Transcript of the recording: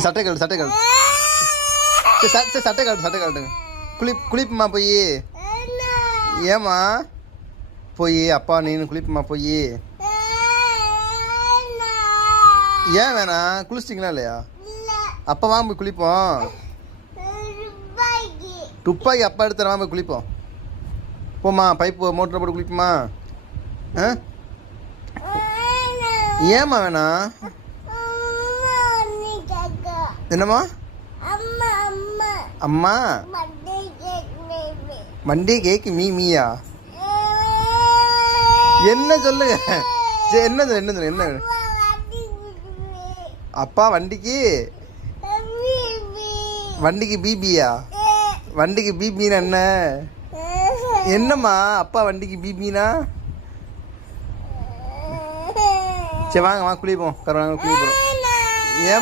சட்டை கழட்டு சட்டை கழட்டு சட்டை கழட்டு சட்டை கழட்டுங்க. குளிப்புமா போய். ஏம்மா போய் அப்பா நீனு குளிப்புமா போய். ஏன் வேணாம்? குளிச்சிட்டிங்களா இல்லையா? அப்பா வாங்க போய் குளிப்போம். துப்பாக்கி அப்பா எடுத்து வாங்க போய் குளிப்போம். போம்மா பைப்பு மோட்டரை போட்டு குளிக்குமா? ஆ ஏம்மா வேணாம்? என்னம்மா? அம்மா மண்டே கேக்கு மீயா? என்ன சொல்லுங்க? சரி என்ன என்ன என்ன? அப்பா வண்டிக்கு பிபியா? வண்டிக்கு பிபின்னா என்ன? என்னம்மா அப்பா வண்டிக்கு பிபினா? சரி வாங்க குளிப்போம். குளிப்போம். ஏன்